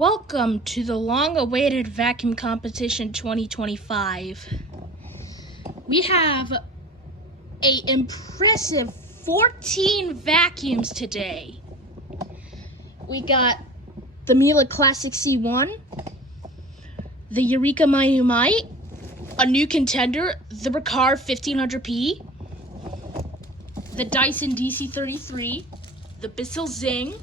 Welcome to the long-awaited Vacuum Competition 2025. We have an impressive 14 vacuums today. We got the Miele Classic C1, the Eureka Mighty Mite, a new contender, the Riccar 1500P, the Dyson DC33, the Bissell Zing,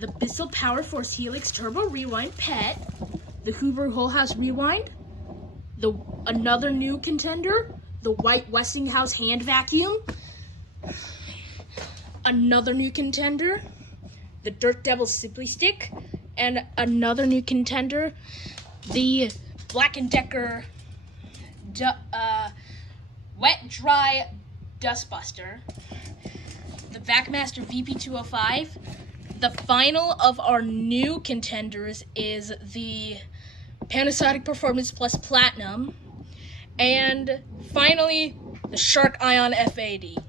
the Bissell Power Force Helix Turbo Rewind PET, the Hoover Whole House Rewind, another new contender, the White Westinghouse Hand Vacuum, another new contender, the Dirt Devil Simply Stick, and another new contender, the Black & Decker Wet Dry Dustbuster, the VacMaster VP205. The final of our new contenders is the Panasonic Performance Plus Platinum, and finally, the Shark Ion F80.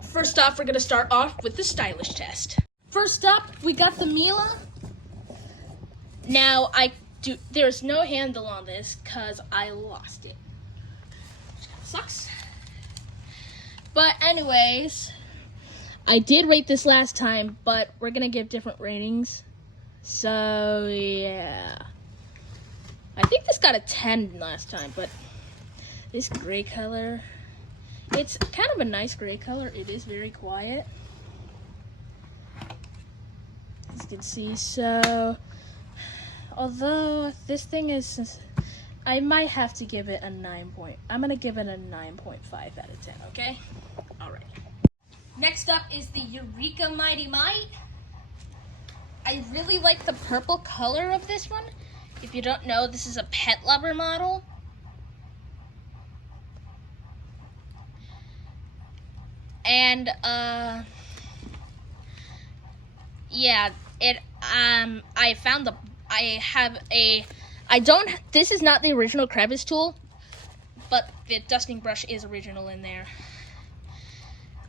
First off, we're going to start off with the stylish test. First up, we got the Miele. Now, there's no handle on this because I lost it, which kind of sucks. But anyways, I did rate this last time, but we're going to give different ratings. So, yeah. I think this got a 10 last time, but this gray color, it's kind of a nice gray color. It is very quiet, as you can see. So, although this thing is, I might have to give it a 9 point. I'm going to give it a 9.5 out of 10, okay? All right. Next up is the Eureka Mighty Mite. I really like the purple color of this one. If you don't know, this is a Pet Lover model. And yeah, this is not the original crevice tool, but the dusting brush is original in there.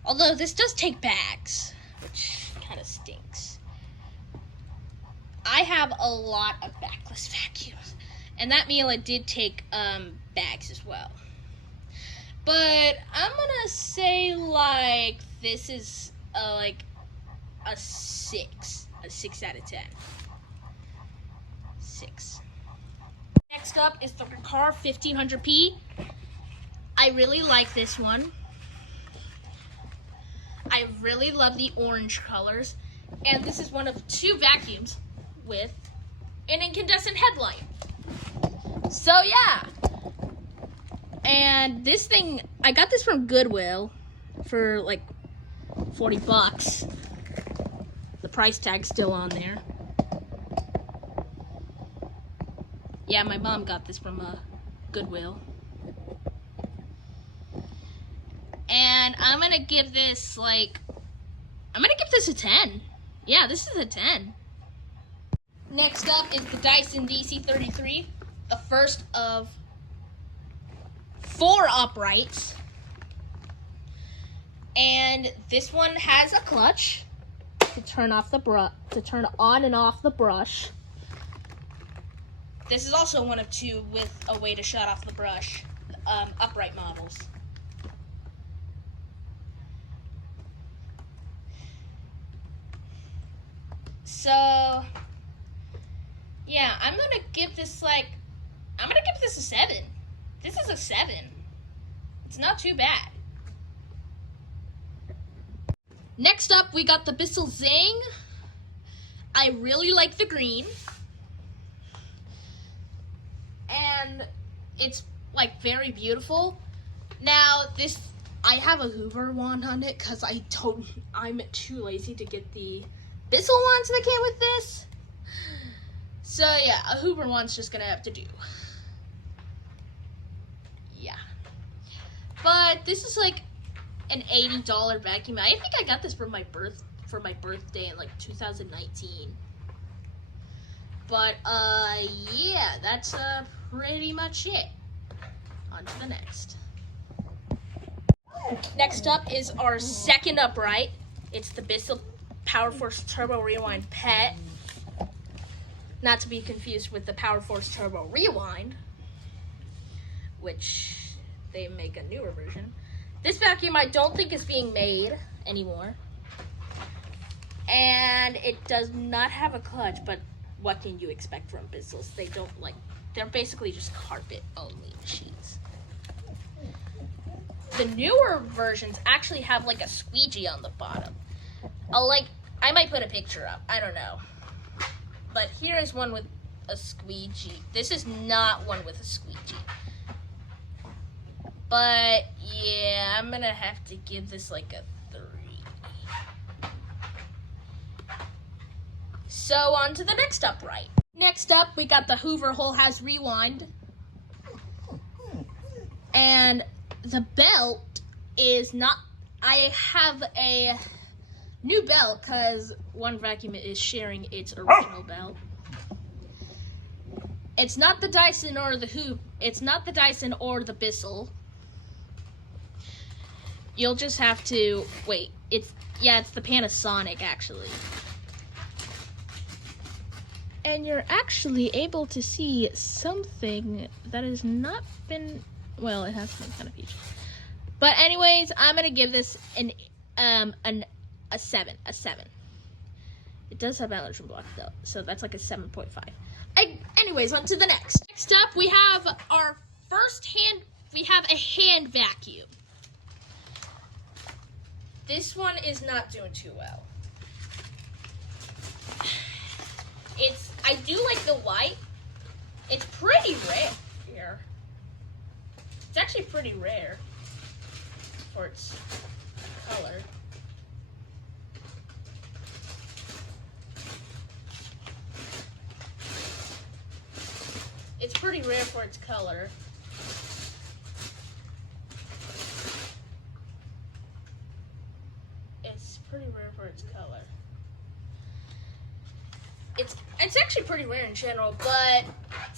Although this does take bags, which kind of stinks. I have a lot of backless vacuums, and that Miele did take bags as well. But I'm gonna say like this is like a 6 out of 10. 6. Next up is the Riccar 1500P. I really like this one. I really love the orange colors, and this is one of 2 vacuums with an incandescent headlight. So yeah, and this thing, I got this from Goodwill for like 40 bucks. The price tag's still on there. Yeah, my mom got this from Goodwill. And I'm gonna give this a 10. Yeah, this is a 10. Next up is the Dyson DC33, the first of 4 uprights. And this one has a clutch to turn on and off the brush. This is also one of 2 with a way to shut off the brush, upright models. So, yeah, I'm gonna give this a 7. This is a 7. It's not too bad. Next up, we got the Bissell Zing. I really like the green. And it's like very beautiful. Now, I have a Hoover wand on it because I'm too lazy to get the Bissell wands that came with this. So yeah, a Hoover wand's just gonna have to do. Yeah. But this is like an $80 vacuum. I think I got this for my birthday in like 2019. But yeah, that's pretty much it. On to the next. Next up is our second upright. It's the Bissell Power Force Turbo Rewind Pet. Not to be confused with the Power Force Turbo Rewind, which they make a newer version. This vacuum I don't think is being made anymore. And it does not have a clutch, but what can you expect from Bissells? They're basically just carpet only machines. The newer versions actually have like a squeegee on the bottom. I might put a picture up, I don't know. But here is one with a squeegee. This is not one with a squeegee. But yeah, I'm gonna have to give this like a 3. So on to the next upright. Next up, we got the Hoover Whole House Rewind. And the belt is not, I have a new belt because one vacuum is sharing its original belt. It's not the Dyson or the it's not the Dyson or the Bissell. You'll just have to wait. It's the Panasonic actually. And you're actually able to see something that has not been, well, it has some kind of feature. But anyways, I'm gonna give this a 7. It does have allergen block though, so that's like a 7.5. Anyways, on to the next. Next up, we have our we have a hand vacuum. This one is not doing too well. I do like the white. It's pretty rare here. It's actually pretty rare for its color. It's pretty rare for its color. It's pretty rare for its color. It's actually pretty rare in general, but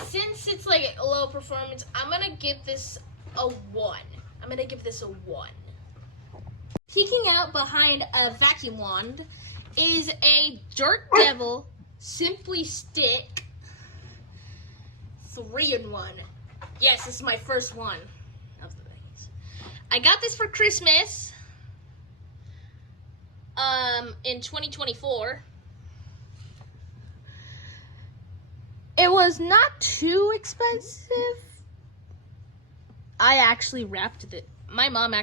since it's like low performance, I'm gonna give this a 1. I'm gonna give this a 1. Peeking out behind a vacuum wand is a Dirt Devil Simply Stick 3-in-1. Yes, this is my first one of the things. I got this for Christmas in 2024. It was not too expensive. I actually wrapped it. My mom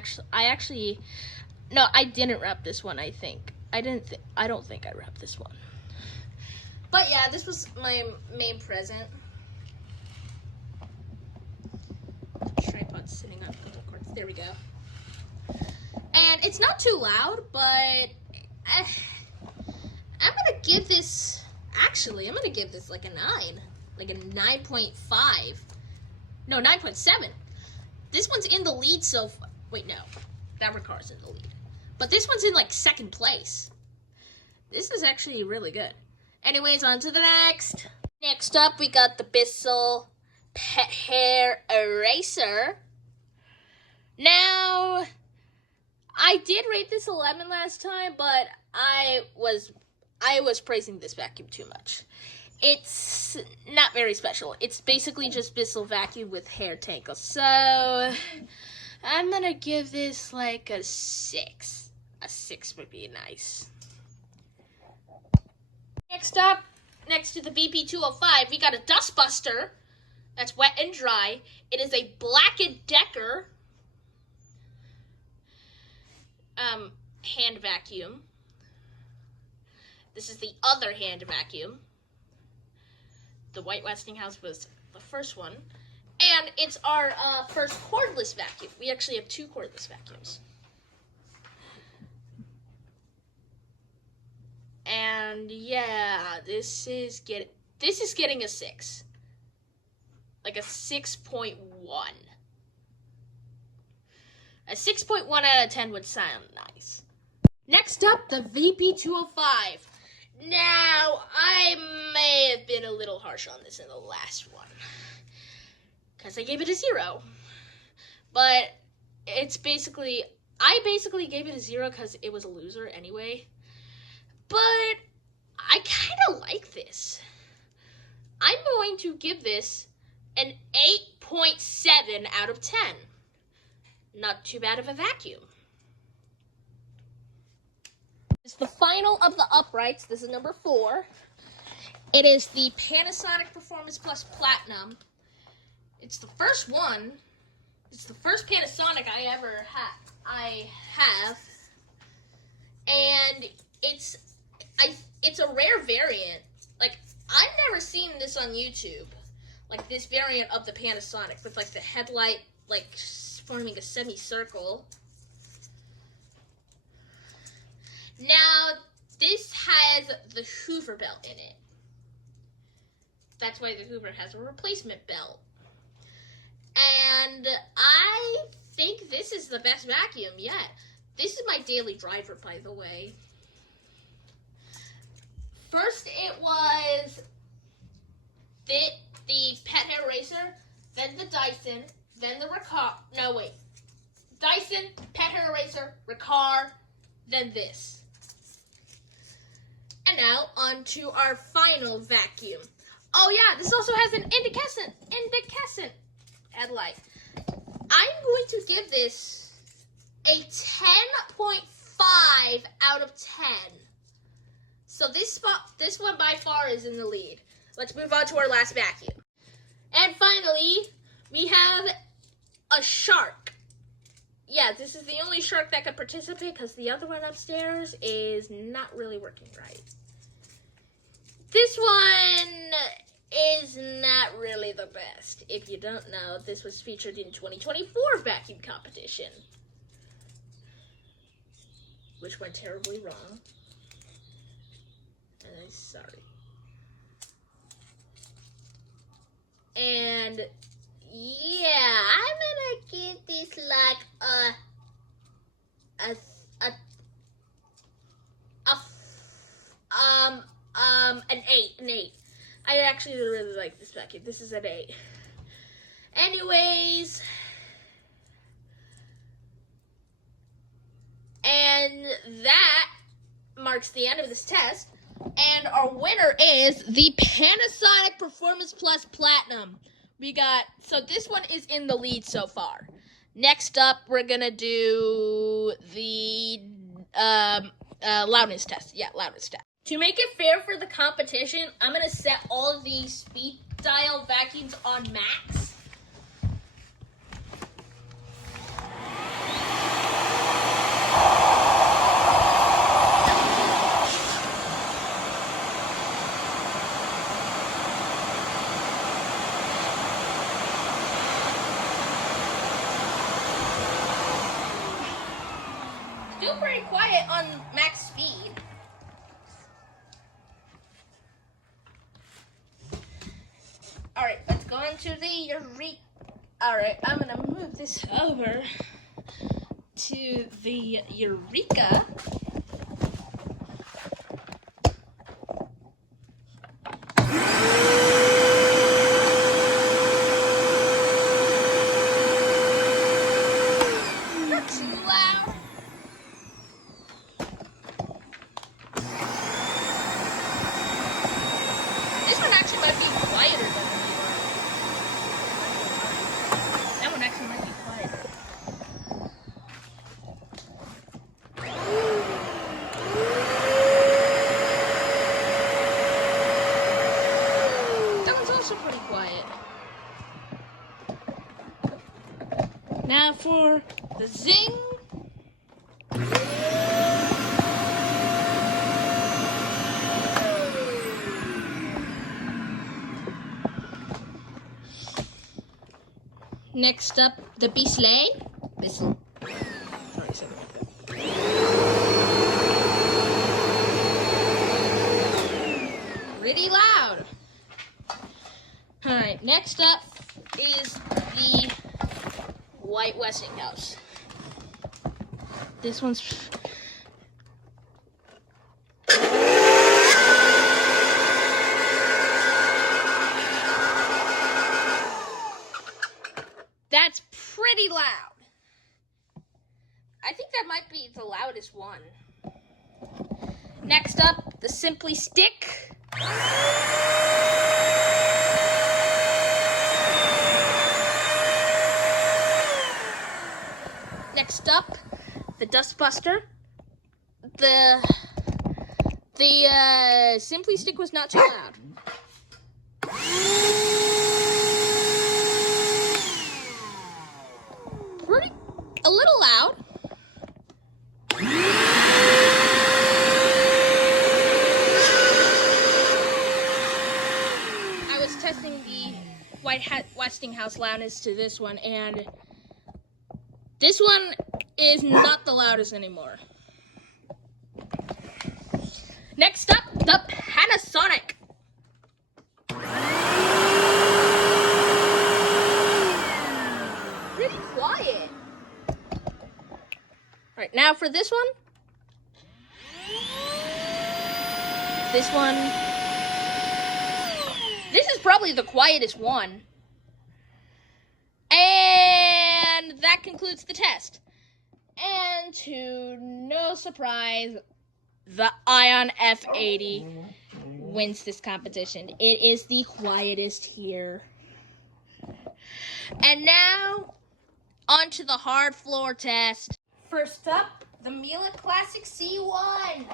no, I didn't wrap this one, I think. I don't think I wrapped this one. But yeah, this was my main present. Tripod's sitting up. There we go. And it's not too loud, but I'm gonna give this, actually, I'm gonna give this like a 9. Like a 9.5. No, 9.7. This one's in the lead so far. Wait, no. That car's in the lead. But this one's in like second place. This is actually really good. Anyways, on to the next. Next up, we got the Bissell Pet Hair Eraser. Now, I did rate this 11 last time, but I was praising this vacuum too much. It's not very special. It's basically just Bissell vacuum with hair tangles. So, I'm gonna give this like a 6. A 6 would be nice. Next up, next to the BP205, we got a Dust Buster. That's wet and dry. It is a Black & Decker hand vacuum. This is the other hand vacuum. The White Westinghouse was the first one. And it's our first cordless vacuum. We actually have 2 cordless vacuums. And yeah, this is getting a 6. Like a 6.1. A 6.1 out of 10 would sound nice. Next up, the VP205. Now, I may have been a little harsh on this in the last one, because I gave it a 0. But I basically gave it a 0 because it was a loser anyway. but I kind of like this. I'm going to give this an 8.7 out of 10. Not too bad of a vacuum. It's the final of the uprights. This is number 4. It is the Panasonic Performance Plus Platinum. It's the first one. It's the first Panasonic I have. And it's a rare variant. Like, I've never seen this on YouTube. Like, this variant of the Panasonic with, like, the headlight, like, forming a semicircle. Now, this has the Hoover belt in it. That's why the Hoover has a replacement belt. And I think this is the best vacuum yet. This is my daily driver, by the way. First, it was the Pet Hair Eraser, then the Dyson, then the Riccar. No, wait. Dyson, Pet Hair Eraser, Riccar, then this. And now, on to our final vacuum. Oh yeah, this also has an incandescent headlight. I'm going to give this a 10.5 out of 10. So this one by far is in the lead. Let's move on to our last vacuum. And finally, we have a shark. Yeah, this is the only shark that could participate because the other one upstairs is not really working right. This one is not really the best. If you don't know, this was featured in 2024 vacuum competition, which went terribly wrong. And I'm sorry. And yeah, I'm gonna give this like an 8. I actually really like this vacuum. This is an 8. Anyways, and that marks the end of this test. And our winner is the Panasonic Performance Plus Platinum. So this one is in the lead so far. Next up, we're gonna do the loudness test. Yeah, loudness test. To make it fair for the competition, I'm gonna set all of these speed dial vacuums on max. Still pretty quiet on max speed. Alright, let's go into the Eureka. Alright, I'm gonna move this over to the Eureka. Not too loud. This one actually might be quieter than the other one. That one actually might be quieter. That one's also pretty quiet. Now for the zing. Next up, the Bisley. Sorry, something like that. Pretty loud. Alright, next up is the White Westinghouse. This one's... That's pretty loud. I think that might be the loudest one. Next up the Simply Stick. Next up, the Dustbuster. The Simply Stick was not too loud. A little loud. I was testing the Westinghouse loudness to this one, and this one is not the loudest anymore. Next up, the Panasonic. Pretty quiet. Alright, now for this one. This is probably the quietest one. And that concludes the test. And to no surprise, the Ion F80 wins this competition. It is the quietest here. And now, on to the hard floor test. First up, the Miele Classic C1.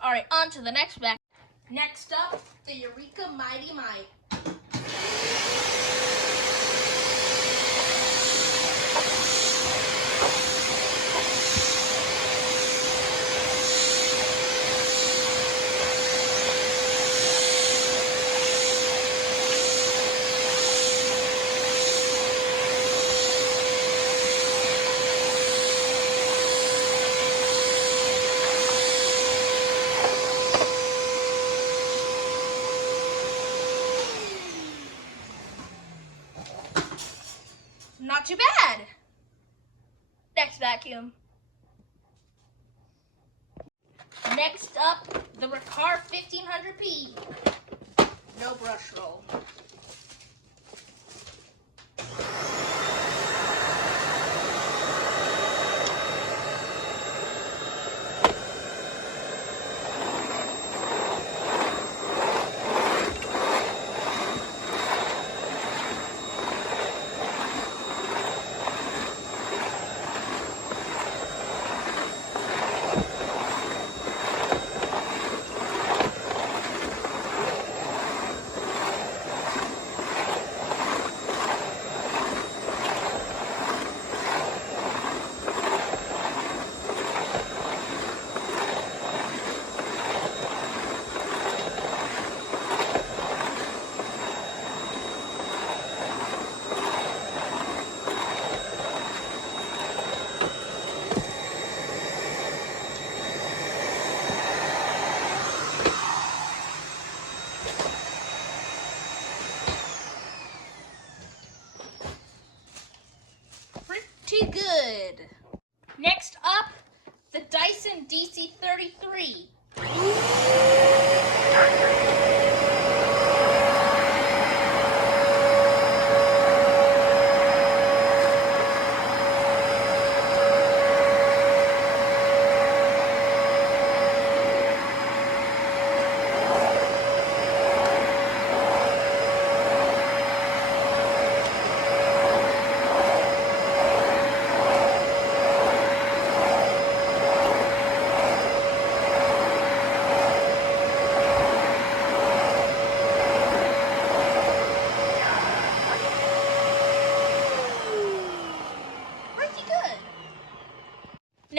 Alright, on to the next back. Next up, the Eureka Mighty Mite. Not too bad. Next vacuum. Next up, the Riccar 1500P. No brush roll. Pretty good. Next up, the Dyson DC33.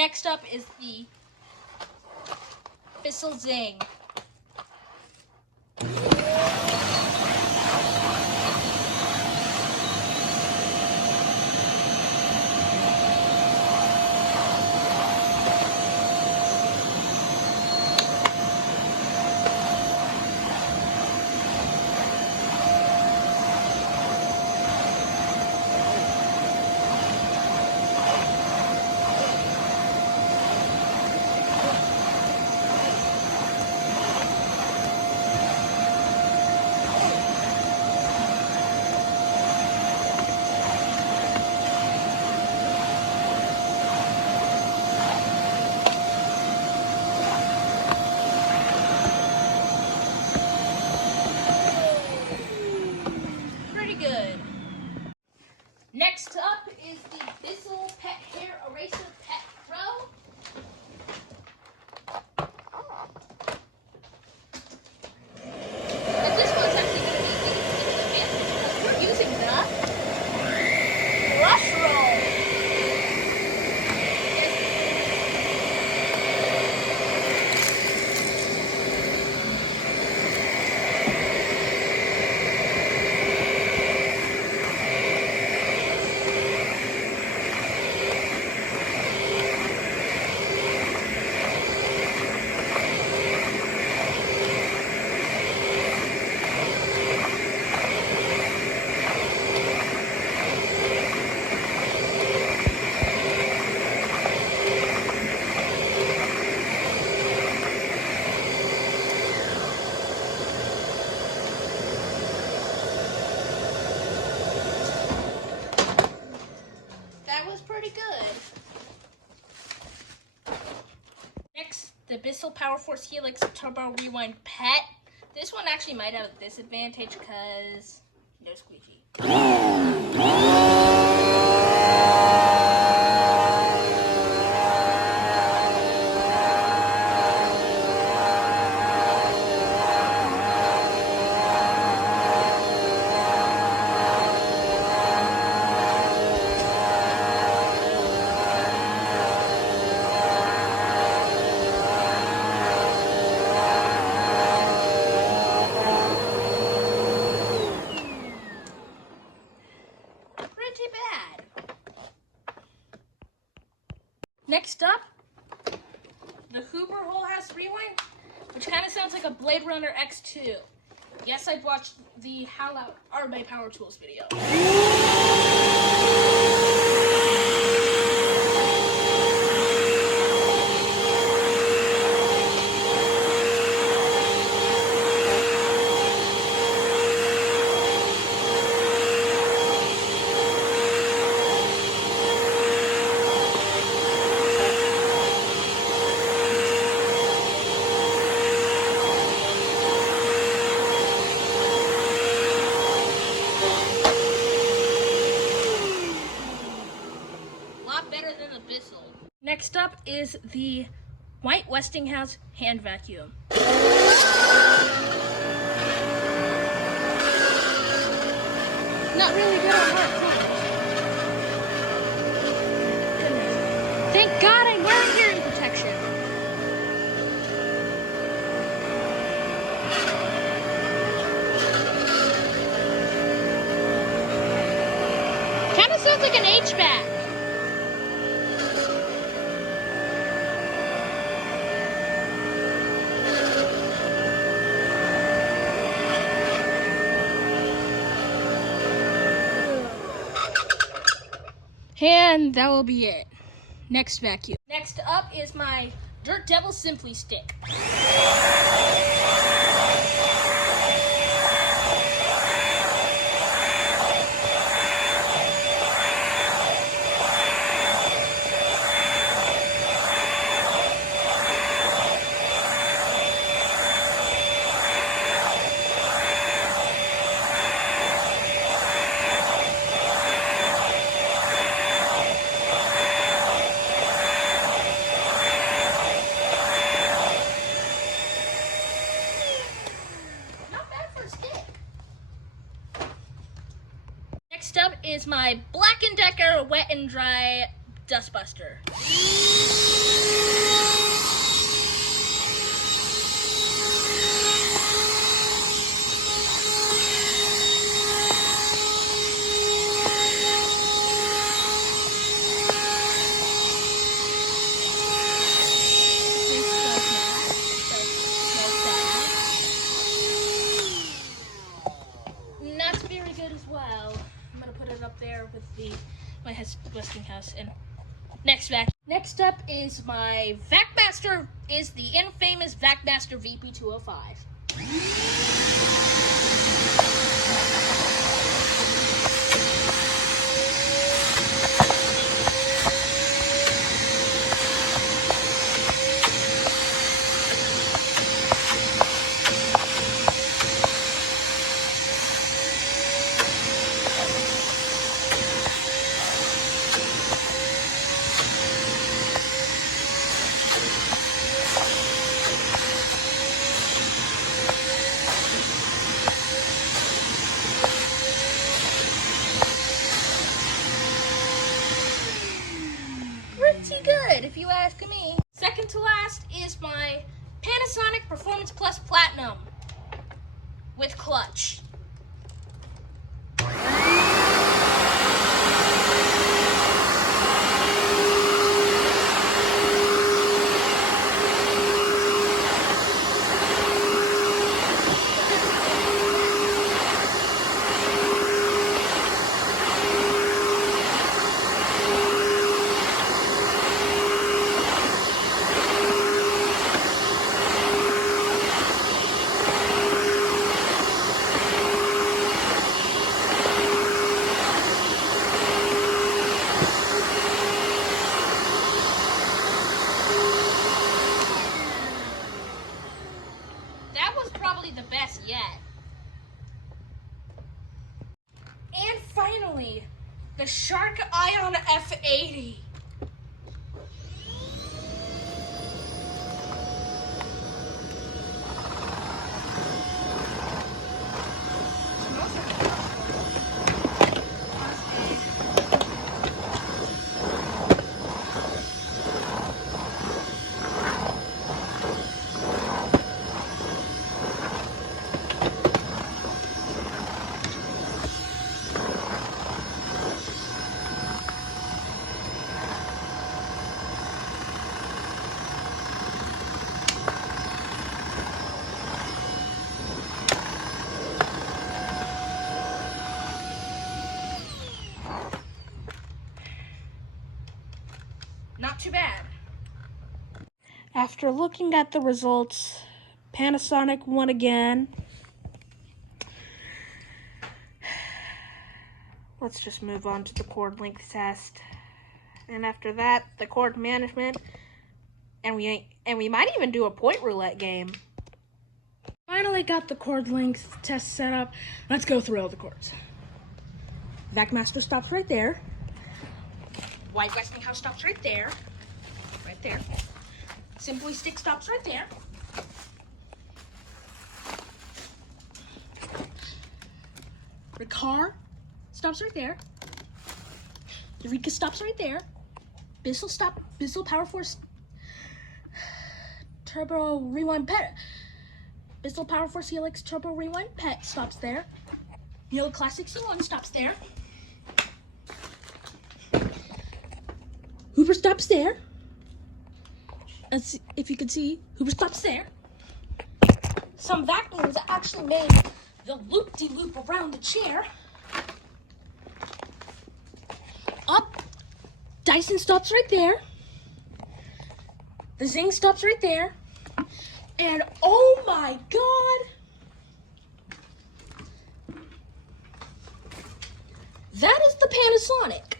Next up is the Bissell Zing. Good. Next up is the Bissell Pet Hair Eraser Pet Pro. And this one's actually going to be the advantage because we're using the brush roll. Pretty good. Next, the Bissell Power Force Helix Turbo Rewind Pet. This one actually might have a disadvantage because no squeegee. Next up, the Huber Whole House Rewind, which kind of sounds like a Blade Runner X2. Yes, I've watched the How Loud Are My Power Tools video. Better than the Bissell. Next up is the White Westinghouse hand vacuum. Not really good on hard flash. Thank God I'm wearing hearing protection. Kind of sounds like an HVAC. And that will be it. Next vacuum. Next up is my Dirt Devil Simply Stick. Next up is my Black & Decker Wet and Dry Dustbuster. Not very good as well. I'm gonna put it up there with my Westinghouse. And next up is my VacMaster. Is the infamous VacMaster VP205. Pretty good, if you ask me. Second to last is my Panasonic Performance Plus Platinum with clutch. That was probably the best yet. And finally, the Shark Ion F80. Not too bad. After looking at the results, Panasonic won again. Let's just move on to the cord length test. And after that, the cord management, and we might even do a point roulette game. Finally got the cord length test set up. Let's go through all the cords. VacMaster stops right there. White Westinghouse stops right there. Right there. Simply Stick stops right there. Riccar stops right there. Eureka stops right there. Bissell Power Force Turbo Rewind Pet. Bissell Power Force Helix Turbo Rewind Pet stops there. Miele Classic C1 stops there. Hoover stops there. As if you can see, Hoover stops there. Some vacuums actually made the loop-de-loop around the chair. Up, Dyson stops right there. The Zing stops right there. And oh my God! That is the Panasonic.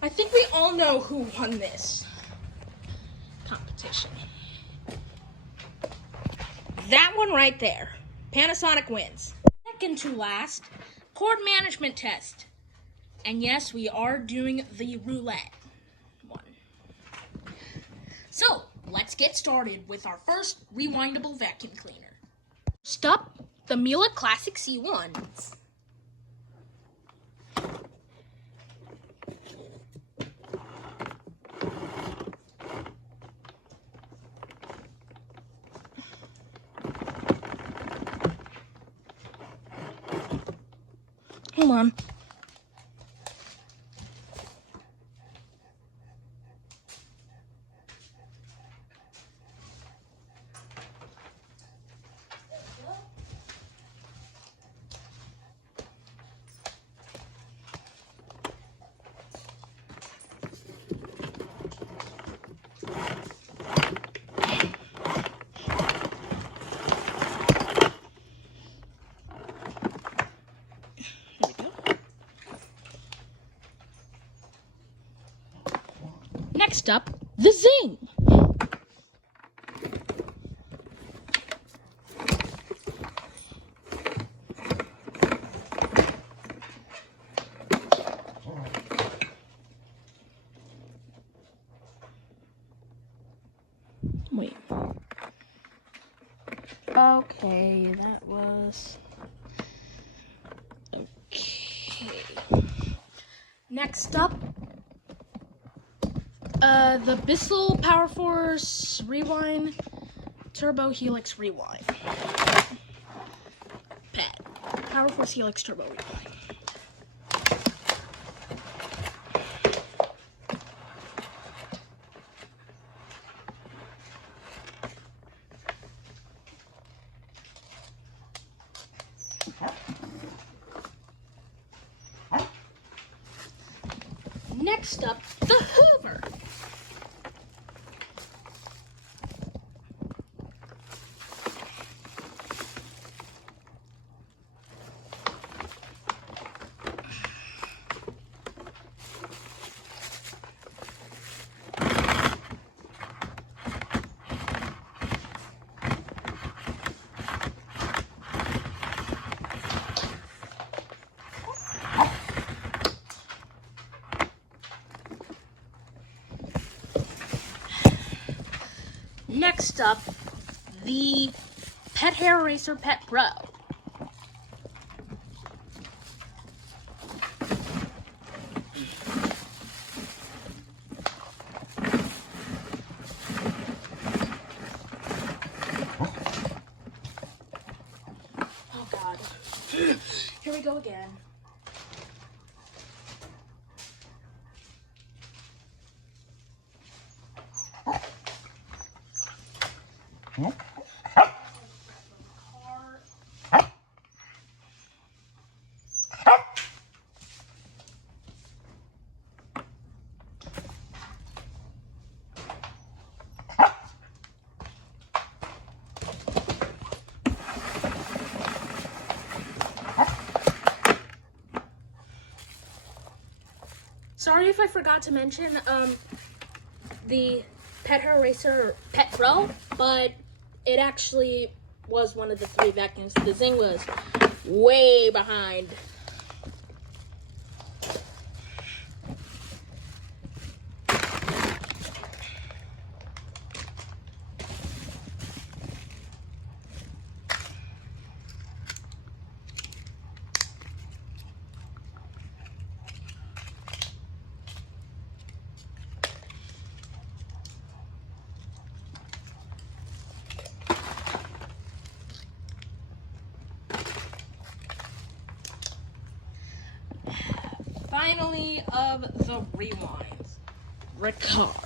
I think we all know who won this competition. That one right there. Panasonic wins. Second to last, cord management test. And yes, we are doing the roulette one. So, let's get started with our first rewindable vacuum cleaner. First up, the Miele Classic C1s. Hold on. Next up, the Zing. Wait. Okay, that was... Okay. Next up, the Bissell Power Force Rewind Turbo Helix Rewind. Pet. Power Force Helix Turbo Rewind. Next up, the Hoover. Next up, the Pet Hair Racer Pet Pro. Oh God. Here we go again. Sorry if I forgot to mention the Pet Hair Racer Pet Pro, but it actually was one of the 3 vacuums. The Zing was way behind. Finally, of the rewinds, Ricard.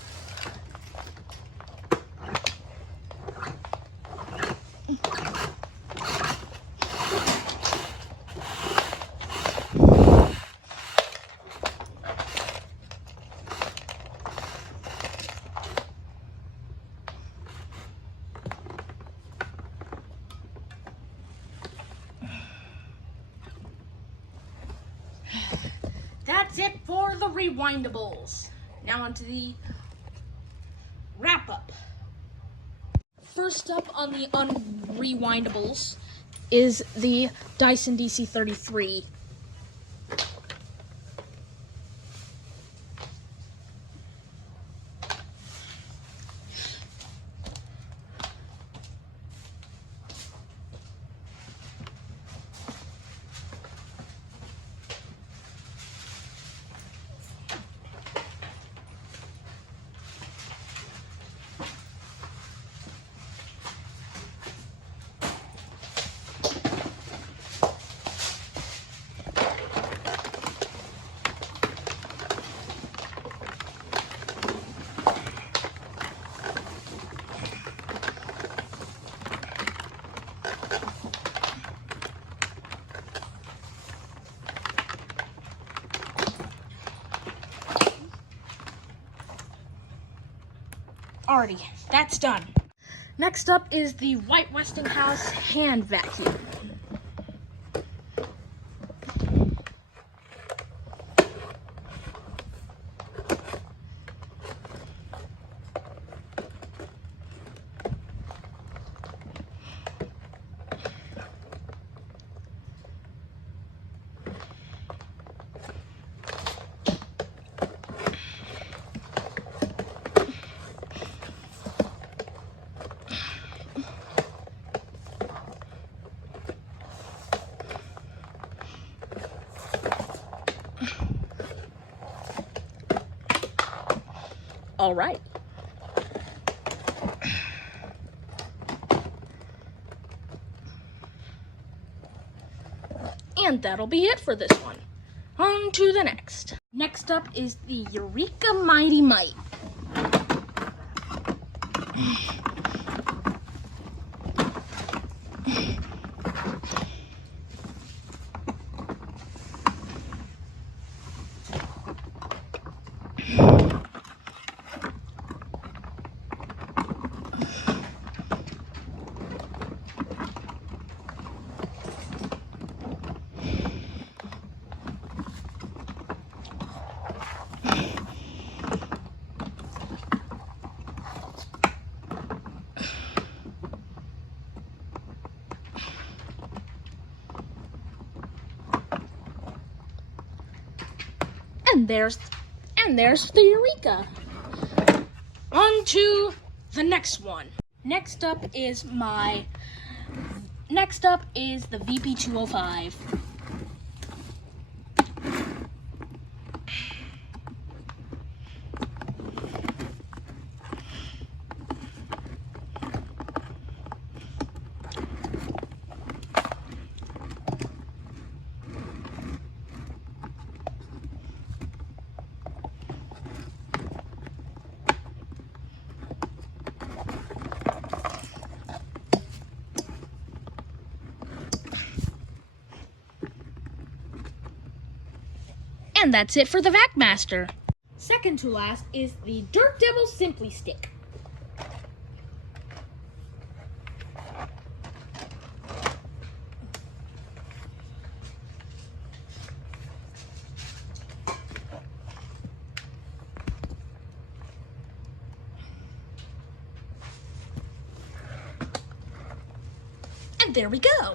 That's it for the rewindables. Now onto the wrap-up. First up on the unrewindables is the Dyson DC-33. Alrighty, that's done. Next up is the White Westinghouse hand vacuum. All right. And that'll be it for this one. On to the next. Next up is the Eureka Mighty Mite. And there's the Eureka. On to the next one. Next up is the VP205. And that's it for the VacMaster. Second to last is the Dirt Devil Simply Stick. And there we go.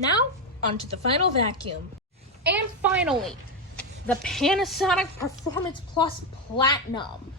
Now, onto the final vacuum. And finally, the Panasonic Performance Plus Platinum.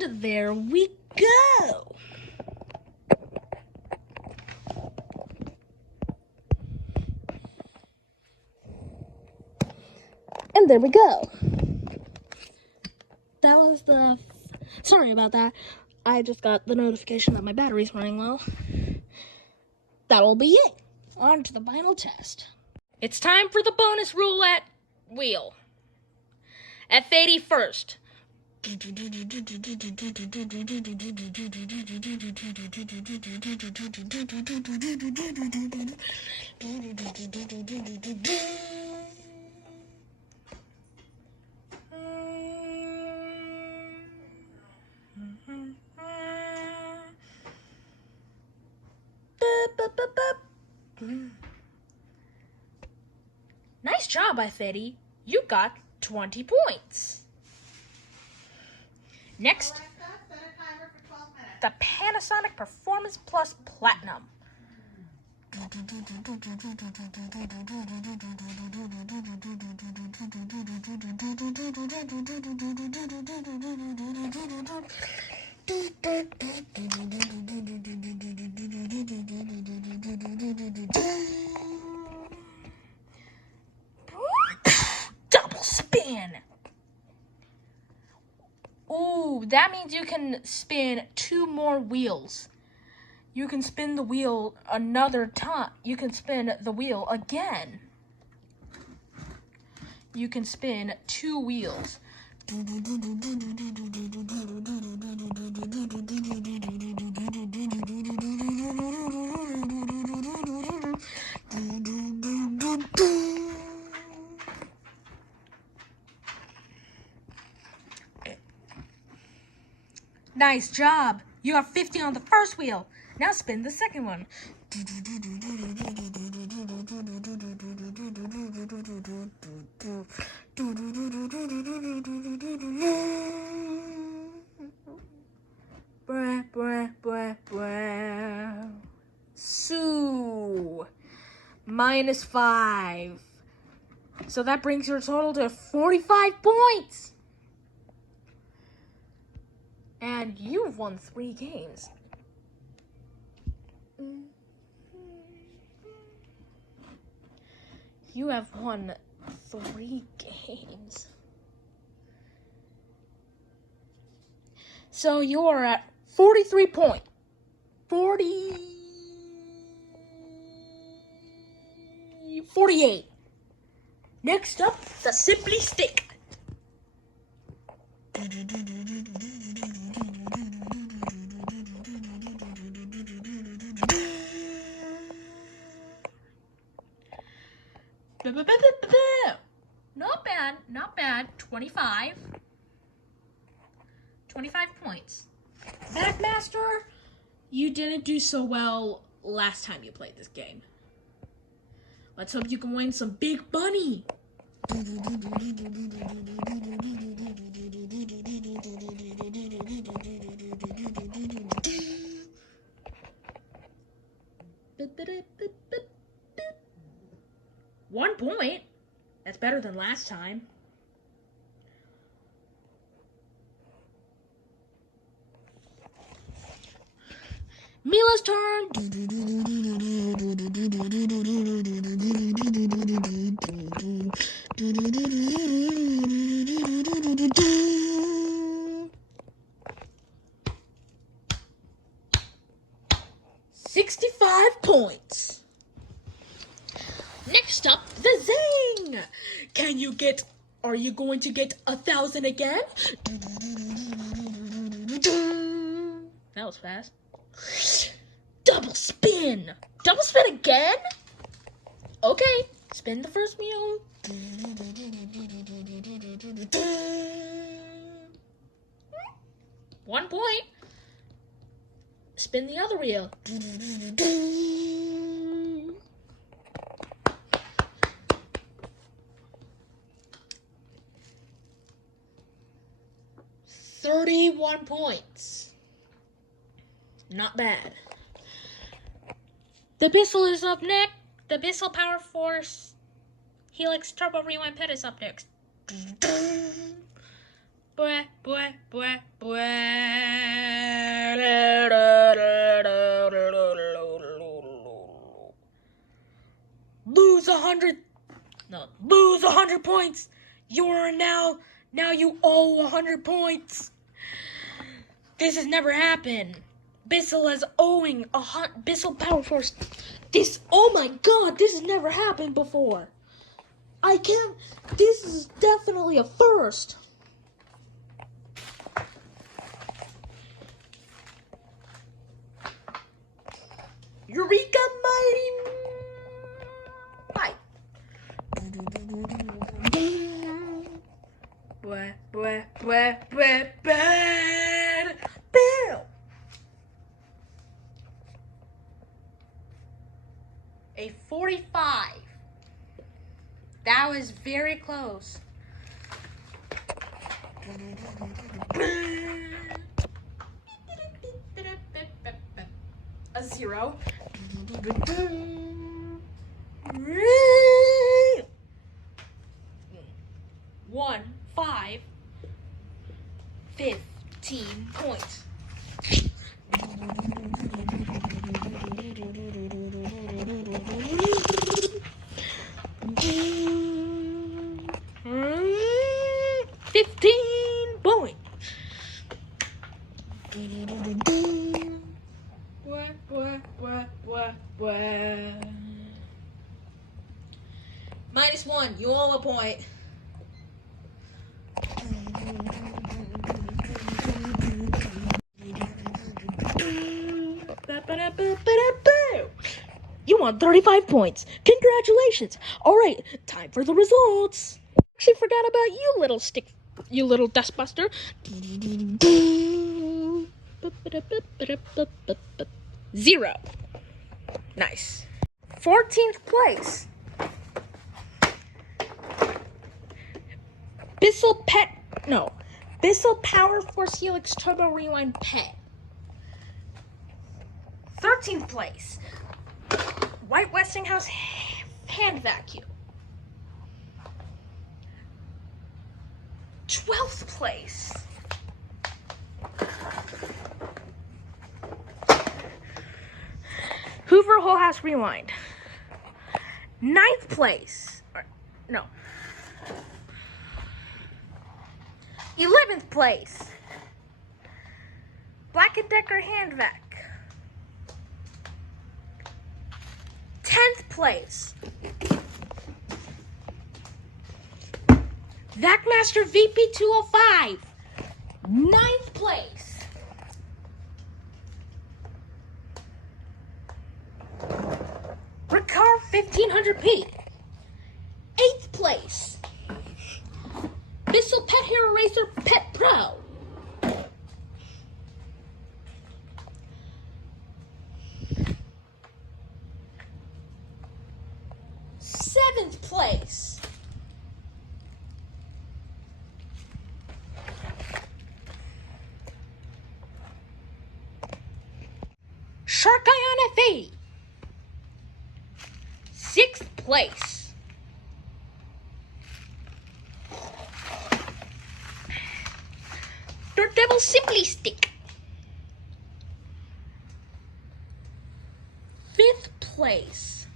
And there we go. And there we go. That was the... Sorry about that. I just got the notification that my battery's running low. That'll be it. On to the final test. It's time for the bonus roulette wheel. F80 first. Nice job, F80. You got 20 points. Next, the Panasonic Performance Plus Platinum. Double spin. Ooh, that means you can spin 2 more wheels. You can spin the wheel another time. You can spin the wheel again. You can spin 2 wheels. Nice job. You got 50 on the first wheel. Now spin the second one. Blah, blah, blah, blah. Sue. -5. So that brings your total to 45 points. And you've won 3 games. You have won 3 games. So you're at 43 points. 48. Next up, the Simply Stick. Not bad. 25 points. Backmaster, you didn't do so well last time you played this game. Let's hope you can win some big money. One point. That's better than last time. Mila's turn. $65 points. Next up, the Zing. Are you going to get 1,000 again? That was fast. Double spin. Double spin again? Okay, spin the first wheel. 1 point. Spin the other wheel. 31 points. Not bad. The Bissell is up next. The Bissell Power Force Helix Turbo Rewind Pet is up next. Bwah, bwah, bwah, bwah. Lose 100 points. Now you owe 100 points. This has never happened. Bissell is owing Bissell Power Force. Oh my god, this has never happened before. This is definitely a first. Eureka Mighty Might. Bwah, bwah, bwah, bwah, bad. Bill. A 45. That was very close. a 0. 1, 5, 15 points. -1, you owe a point. You won 35 points. Congratulations. All right, time for the results. Actually forgot about you little dustbuster. 0. Nice. 14th place. Bissell Power Force Helix Turbo Rewind Pet. 13th place. White Westinghouse Hand Vacuum. 12th place. Hoover Whole House Rewind. 9th place. 11th place. Black & Decker Hand Vac. 10th place. VacMaster VP205. 9th place. Riccar 1500P. 8th place. Bissell Pet Hero Racer Pet Pro. 7th place. Shark Ion FA. 6th place. Dirt Devil Simply Stick. 5th place.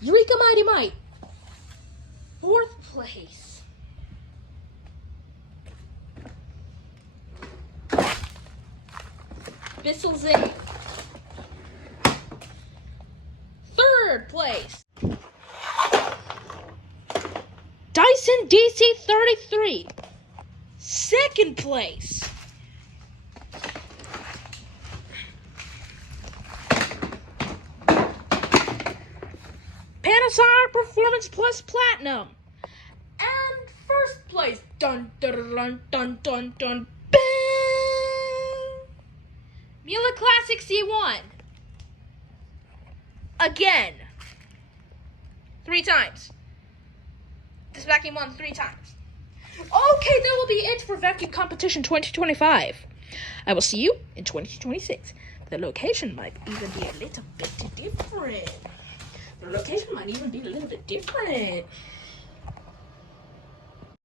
Eureka Mighty Might. 4th place. Bissell Zing. 3rd place. Dyson DC33. 2nd place. Panasonic Performance Plus Platinum. And 1st place. Dun dun dun dun dun dun. Bang! Miele Classic C1. Again. 3 times. This vacuum won 3 times. Okay, that will be it for Vacuum Competition 2025. I will see you in 2026. The location might even be a little bit different.